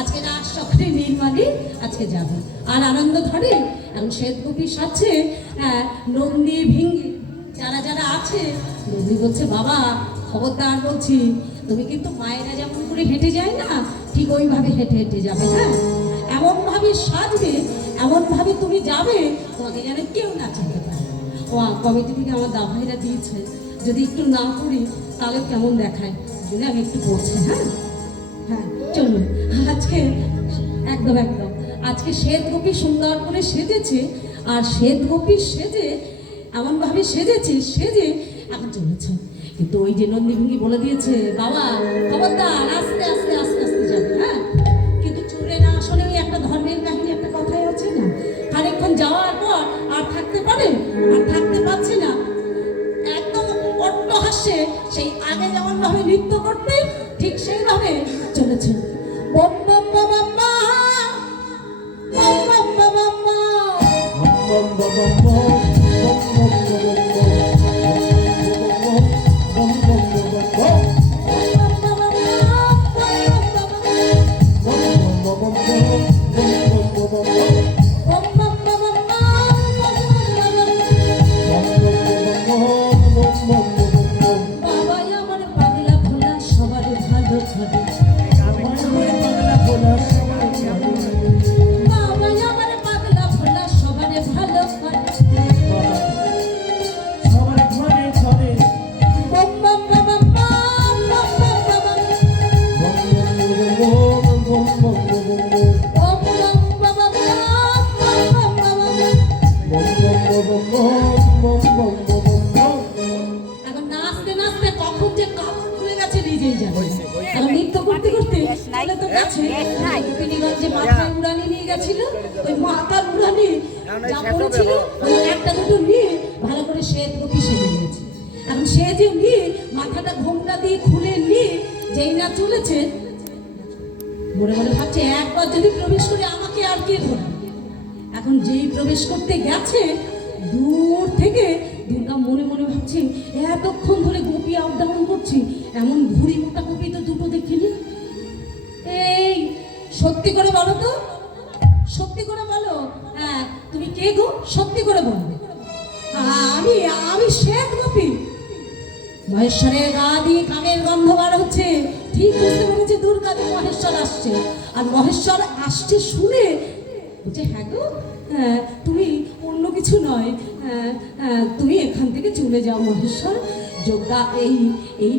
আজকে রাস চক্রে নির্মাণে আজকে যাবে। আর আনন্দ ধরে এখন শ্বেতগোপী সাজছে। নন্দী ভিঙ্গি যারা যারা আছে, নন্দী বলছে বাবা খবরদার বলছি, তুমি কিন্তু মায়েরা যেমন করে হেঁটে যায় না, ঠিক ওইভাবে হেঁটে হেঁটে যাবে। হ্যাঁ, এমনভাবে সাজবে, এমনভাবে তুমি যাবে তোমাকে যেন কেউ না চিনতে পারে। ও কমিটি থেকে আমার দাভাইরা দিয়েছে, যদি একটু না করি তাহলে কেমন দেখায়, যদি আমি একটু বলছি। হ্যাঁ হ্যাঁ চলুন। আজকে একদম একদম আজকে শ্বেতগোপী সুন্দর করে সেজেছে, আর শ্বেতগোপী সেজে এমনভাবে সেজেছে, সেজে এখন চলেছে। কিন্তু ওই যে নন্দী ভঙ্গি বলে দিয়েছে বাবা খবরদার আস্তে আস্তে আস্তে আস্তে যাবে। হ্যাঁ, কিন্তু চলে না আসলে ওই একটা ধর্মের কাহিনী, একটা কথাই আছে না, খানিকক্ষণ যাওয়ার পর আর থাকতে পারে, আর থাকতে পারছে না, একদম অট্ট হাসে সেই আগে যেমন ভাবে নৃত্য করতে ঠিক সেইভাবে চলেছে। বম বম বম মা, বম বম বম মা, বম বম বম বম বম বম বম বম একটা দুটো নিয়ে ভালো করে শ্বেতগোপী সেজে নিয়েছে। এখন সেজে নিয়ে মাথাটা ঘোমটা দিয়ে খুলে নিয়ে যেই না চলেছে, মনে মনে ভাবছে একবার যদি প্রবেশ করে আমাকে আর কে ধরবে। এখন যেই প্রবেশ করতে গেছে দূর থেকে দুর্গা মনে মনে ভাবছে এতক্ষণ ধরে গোপী আপ ডাউন করছি, এমন ভুড়ি মোটা গোপী তো দুটো দেখিনি। এই সত্যি করে বলো তো, সত্যি করে বলো, হ্যাঁ তুমি কে গো, সত্যি করে বলবে। আমি আমি শ্বেতগোপী। মহেশ্বরের গা দিয়ে কামের গন্ধ বার হচ্ছে, ঠিক বুঝতে পেরেছে দুর্গা যে মহেশ্বর আসছে। আর মহেশ্বর আসছে শুনে বলছে হ্যাঁ গো, হ্যাঁ তুমি অন্য কিছু নয়। তুমি এখান থেকে চলে যাও মহেশ্বর। যোগা এই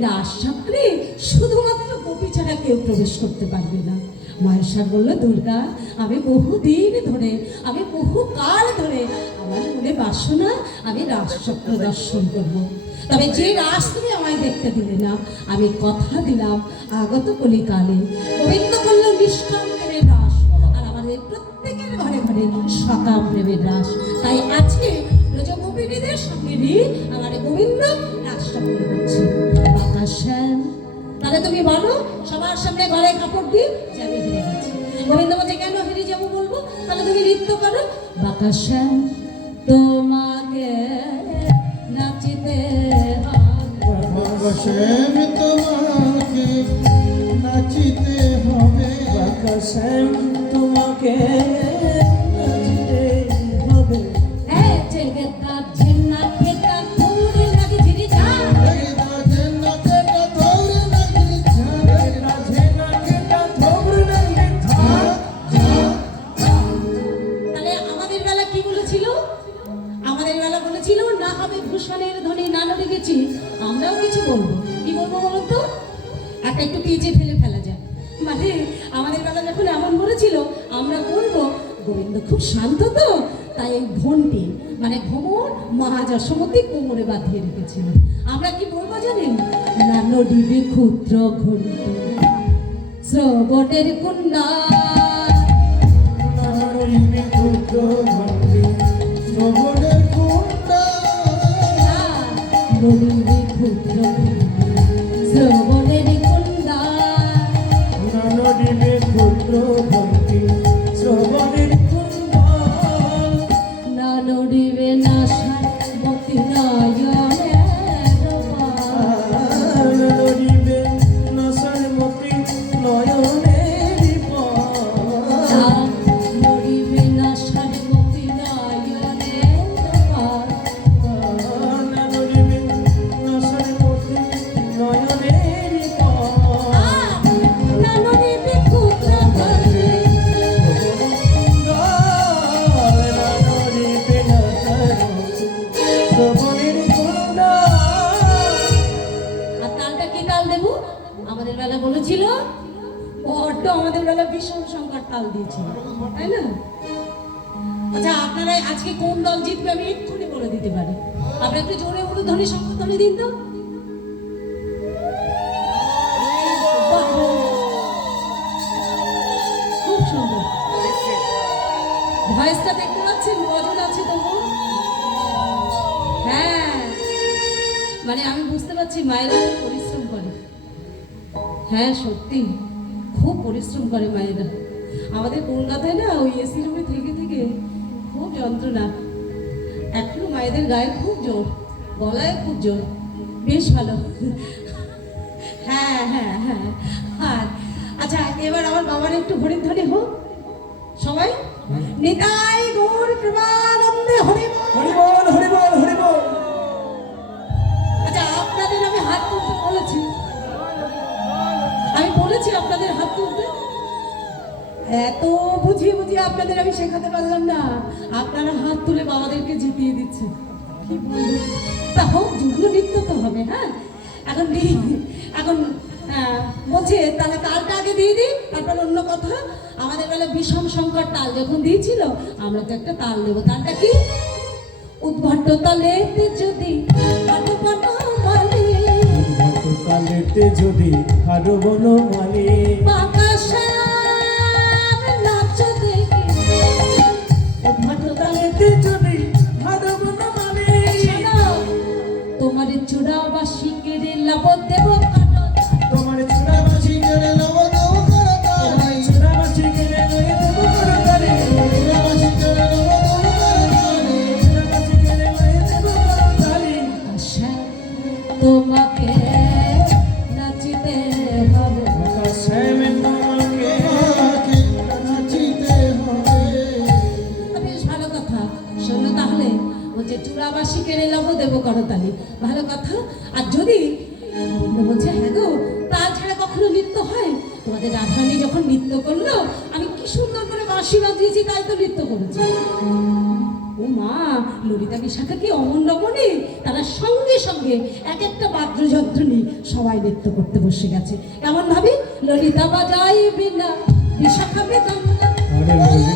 রাজচক্রে শুধুমাত্র গোপী ছাড়া কেউ প্রবেশ করতে পারবে না। মহেশ্বর বলল, দুর্গা, আমি বহুদিন ধরে, আমি বহুকাল ধরে আমার মনে বাসনা আমি রাজচক্র দর্শন করব। তবে যে রাস তুমি আমায় দেখতে দিলে না, আমি কথা দিলাম আগত কলিকালে গোবিন্দ করল নিষ্কাম প্রেমের রাস, আর আমাদের প্রত্যেকের ঘরে ঘরে সকাম প্রেমের রাস। তাই আজকে ব্রজগোপিনীদের সঙ্গে নিয়ে আমার গোবিন্দ রাসচক্র করছে। আকাশ্যাম, তাহলে তুমি বলো সবার সামনে ঘরে কাপড় দিয়ে যে আমি হেরে গেছি। গোবিন্দ বলছে, কেন হেরে যাবো বলবো? তাহলে তুমি নৃত্য করো। বাকাশ্যাম, তোমাকে নাচিতে বাকাশ্যাম, তোমাকে নাচিতে হবে। বাকাশ্যাম, তোমাকে নাচিতে হবে। জেগে তার ঝিন্না পেটা ধরে লাগে ঝিরি যা। রাধে নাকেটা থোবড়ে লাগলে থাক। তাহলে আমাদের বেলা কি বলেছিল? আমাদের বেলা বলেছিল, না হবে ভূষণের ধ্বনি না নড়ে গেছি। আমরাও কিছু বলবো। কি বলবো বলুন তো? একটু পেঁচে ফেলা যায়। মানে আমাদের বেলা যখন এমন বলেছিল, আমরা বলবো গোবিন্দ খুব শান্ত তো, তাই এই ঘন্টি মানে ঘুমর মহাযশোমতী কোমরে বাঁধিয়ে রেখেছিল। আমরা কি বলবো জানেন? না নডিবে ক্ষুদ্র ঘন্টি শ্রবণের কুন্ডা, নারীর ক্ষুদ্র ঘণ্টি শ্রবণের কুণ্ডা। নডিবে ক্ষুদ্র শ্রবণের কুন্ডা। নারীর ক্ষুদ্র ঘণ্টি শ্রবণের কুণ্ডা। না নড়িবে না মতি নয়নের পাল। নড়িবে নশার মতি নয়নের পাল। নড়িবে না মতি নয়নের পাল। নড়িবে নশার মতি নয়নের পাল। না নড়িবে ক্ষুদ্র ঘন্টি আর তালটা কি তাল দেবো? আমাদের বেলা বলেছিল বড্ড, আমাদের বেলা ভীষণ সংকট তাল দিয়েছিল, তাই না? আচ্ছা, আপনারা আজকে কোন দল জিতবে আমি এক্ষুনি বলে দিতে পারি। আপনি একটু জোরে উলুধ্বনি শঙ্করধ্বনি দিন তো। বাহ! খুব সুন্দর ভয়েসটা দেখতে পাচ্ছেন, ওজন আছে তবু। হ্যাঁ, মানে আমি বুঝতে পারছি মায়েরা খুব পরিশ্রম করে। হ্যাঁ সত্যি খুব পরিশ্রম করে মায়েরা। আমাদের কলকাতায় না ওই এসি রুমে থেকে থেকে খুব যন্ত্রণা। এখনো মায়েদের গায়ে খুব জোর, গলায় খুব জোর, বেশ ভালো। হ্যাঁ হ্যাঁ হ্যাঁ। আর আচ্ছা, এবার আমার বাবার একটু হরিধ্বনি হোক সবাই। নিতাই গৌর প্রেমানন্দে হরি বল। হরিবল হরিবল হরিবল। আচ্ছা, আপনাদের আমি হাত তুলতে বলেছি, আমি বলেছি আপনাদের হাত তুলতে। এত বুঝিয়ে বুঝিয়ে আপনাদের আমি শেখাতে পারলাম না, আপনারা হাত তুলে বাবাদেরকে জিতিয়ে দিচ্ছেন। কি বলবো? তা হোক, যুগ্ম নৃত্য তো হবে। হ্যাঁ, এখন বলছে তাহলে তালটা আগে দিয়ে দিই, তারপর অন্য কথা। আমাদের বেলা বিষম সংকট তাল যখন দিয়েছিল, আমরা তো একটা তাল দেবো। তালটা কি? উদ্ভট্ট তালেতে যদি কালেতে যদি হারো বনো মানে কালেতে যদি হারো বনো মানে তোমার চূড়া বা শিকেরে লাভ দেব তোমার চূড়াবাসী করে নব দেব করতালি। চূড়াবাসী করে লয়ে দেব করতালি। চূড়াবাসী করে নব দেব করতালি। চূড়াবাসী করে লয়ে দেব করতালি। আশা তোমাকে নাচিতে হবে। আকাশের তোমাকে নাচিতে হবে। বেশ ভালো কথা। শোনো তাহলে, বলছে চূড়াবাসী কেড়ে লাভ দেব করতালি, ভালো কথা। আর যদি বলছে হ্যাঁ গো, তাল ছাড়া কখনো নৃত্য হয়? তোমাদের রাধারানী যখন নৃত্য করলো, আমি কি সুন্দর করে বাঁশি বাজিয়েছি, তাই তো নৃত্য করেছি। ও মা, ললিতা বিশাখা কি অমন রমণী, তারা সঙ্গে সঙ্গে এক একটা বাদ্যযন্ত্র নিয়ে সবাই নৃত্য করতে বসে গেছে। কেমন ভাবি, ললিতা বাজাই বিনা বিশাখা বেদনা,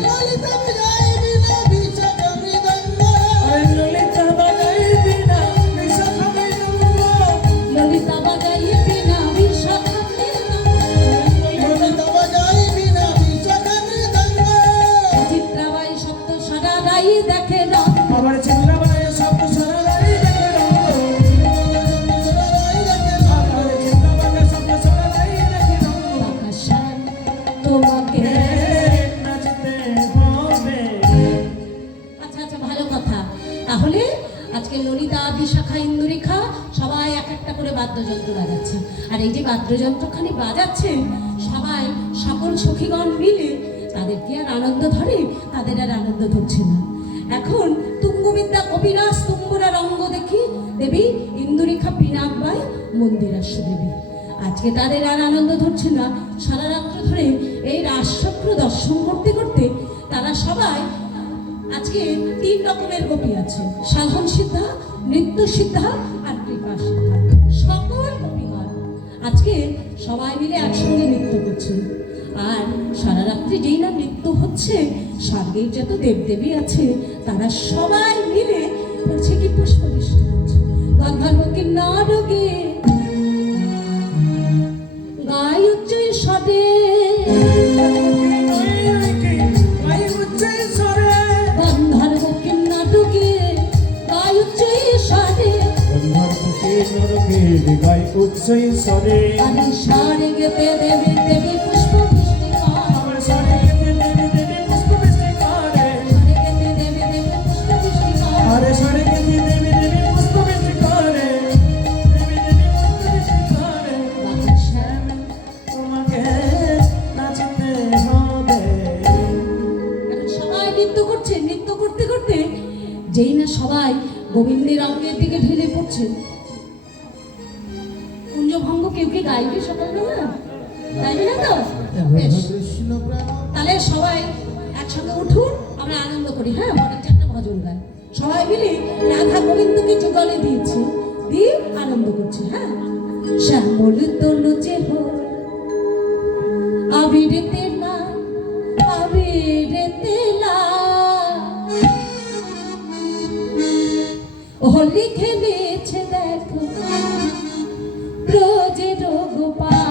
ললিতা বিজয় বিনা বিশাখা মৃদঙ্গ। আরে ললিতা বাজাই বিনা বিশাখা মৃদঙ্গ, ললিতা বাজাই বিনা বিশাখা বেদনা, ললিতা বিজয় বিনা বিশাখা মৃদঙ্গ। চিত্রাবাই সত্য সারা রাই দেখে না, আবার চিন্তাবায় শব্দ সরাই দেখে রঙ্গ, আবার চিন্তাবায় শব্দ সরাই দেখে রঙ্গ। আকাশান তোমাকে। নাচতে হবে। আচ্ছা আচ্ছা, ভালো কথা। তাহলে আজকে ললিতা বিশাখা ইন্দুরেখা সবাই এক একটা করে বাদ্যযন্ত্র বাজাচ্ছে, আর এই যে বাদ্যযন্ত্রখানি বাজাচ্ছেন সবাই সকল সখীগণ মিলে, তাদের কি আর আনন্দ ধরে? তাদের আর আনন্দ ধরছে না। এখন তুঙ্গবিদ্যা কবিরাজ তুঙ্গরা রঙ্গ দেখি দেবী ইন্দুরেখা পিনাকবাই মন্দিরাস্য দেবী, আজকে তাদের আর আনন্দ ধরছে না। সারা রাত্র ধরে এই রাসচক্র দর্শন করতে করতে তারা সবাই, আজকে 3 রকমের গোপী আছে, সাধন সিদ্ধা, নৃত্য সিদ্ধা আর কৃপা সিদ্ধা। সকল গোপীগণ আজকে সবাই মিলে একসঙ্গে নৃত্য করছে। আর সারা রাত্রি যেই না নৃত্য হচ্ছে, স্বর্গের যত দেবদেবী আছে তারা সবাই মিলে করছে কি পুষ্পবৃষ্টি হচ্ছে। গন্ধর্ব কিন্নরকে গায় উচ্চৈ স্বরে, গন্ধর্ব কিন্নরকে গায় উচ্চৈ স্বরে, উচ্চই স্বরে আমি স্বরে গেতে দেবী দেবী পুষ্পবৃষ্টি কর, আমার স্বরে দেবী দেবী পুষ্পবৃষ্টি করে, স্বরে গেতে দেবী দেবী পুষ্পবৃষ্টি কর। আরে স্বরে দেবী দেবী পুষ্পবৃষ্টি করে, দেবী দেবী পুষ্পবৃষ্টি করে। বাতাসে তোমাকে নাচতে হবে। এখন সবাই নৃত্য করছে, নৃত্য করতে করতে যেই না সবাই গোবিন্দের অঙ্গের দিকে ঢেলে পড়ছে। কুঞ্জভঙ্গ কেউ কি গাইবে সকালবেলা? গাইবে না তো? বেশ, কৃষ্ণ প্রেম তাহলে সবাই একসঙ্গে উঠুন, আমরা আনন্দ করি। হ্যাঁ, মনে একটা ভজন গায় সবাই মিলে, রাধা গোবিন্দকে যুগলে দিয়েছে, দিয়ে আনন্দ করছে। হ্যাঁ, শ্যামল তনু চেহ আবিরেতে না, আবিরেতে না, হোলি খেলেছে দেখো ব্রজের গোপাল।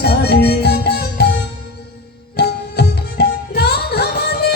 শাড়ি রাধা মানে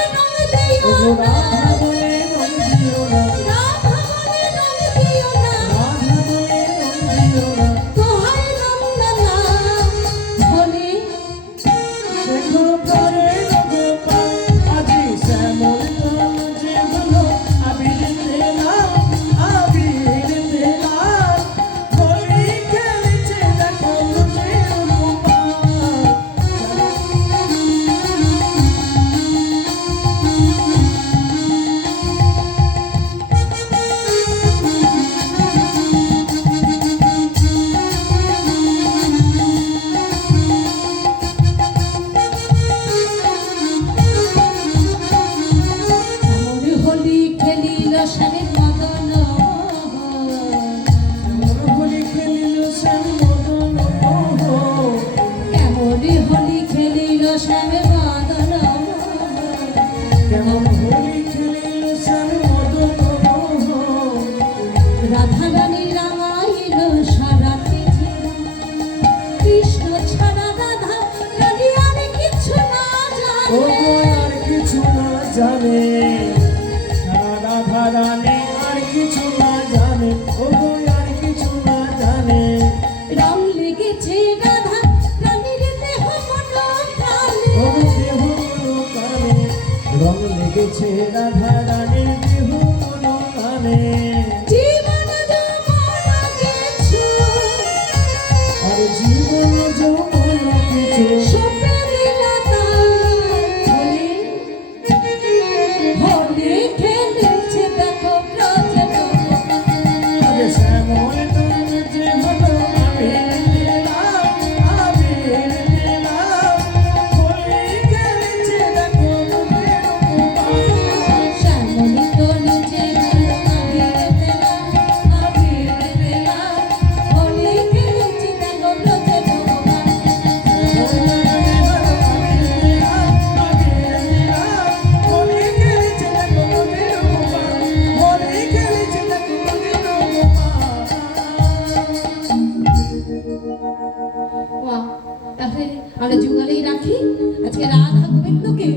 না জানে, ও গো আর কিছু না জানে। রং লেগেছে রাধা রানীর দেহ মন প্রাণে। ও গো দেহ মন প্রাণে, রং লেগেছে রাধা রানীর দেহ মন প্রাণে। জীবন যৌবন কিছু আর জীবন যৌবন কিছু সপে দিলা তার হলে হলে খেলেছে দেখো ব্রজের আগে শ্যামল তুমি যে হলো আবির দিলাম, আবির দিলাম, হোলি খেলেছে দেখো মোদের গোপাল। শ্যামলী তো নিজে আবির দিলাম, আবির দিলাম, হলে খেলেছে দেখো ব্রজের বাহ, তাহলে আমরা যুগালেই রাখি আজকে রাধা গোবিন্দকে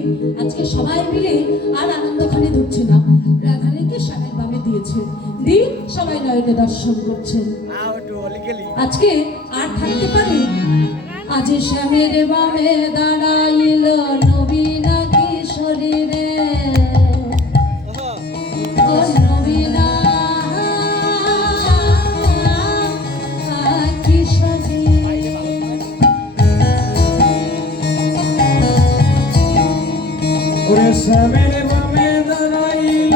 আজকে সবাই মিলে আর আনন্দখানে ধরছে না, রাধারানীকে স্বামীর বামে দিয়েছে, দিন সবাই নয়নে দর্শন করছেন। আজকে আর থাকতে পারে আজ শ্যামের বামে দাঁড়াইল নবীনা কিশোরীরে, ও নবীনা কিশোরী। ওরে শ্যামের বামে দাঁড়াইল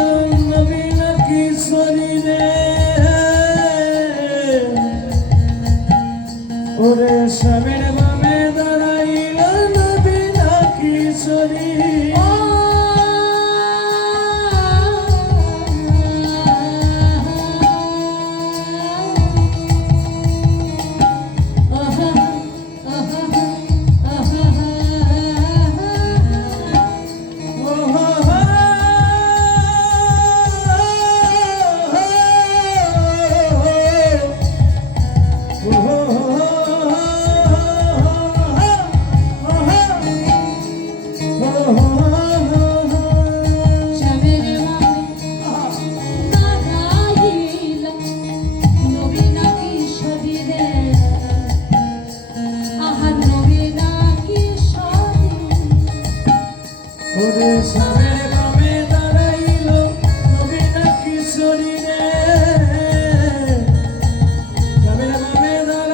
নবীন কিশোরী রে, ওরে শ্যামের বামে দাঁড়াইল নবীন কিশোরী। শ্যামের বামে দাঁড়াইল নবীনা কিশোরী রে, আহা নবীনা কিশোরী। ওরে শ্যামের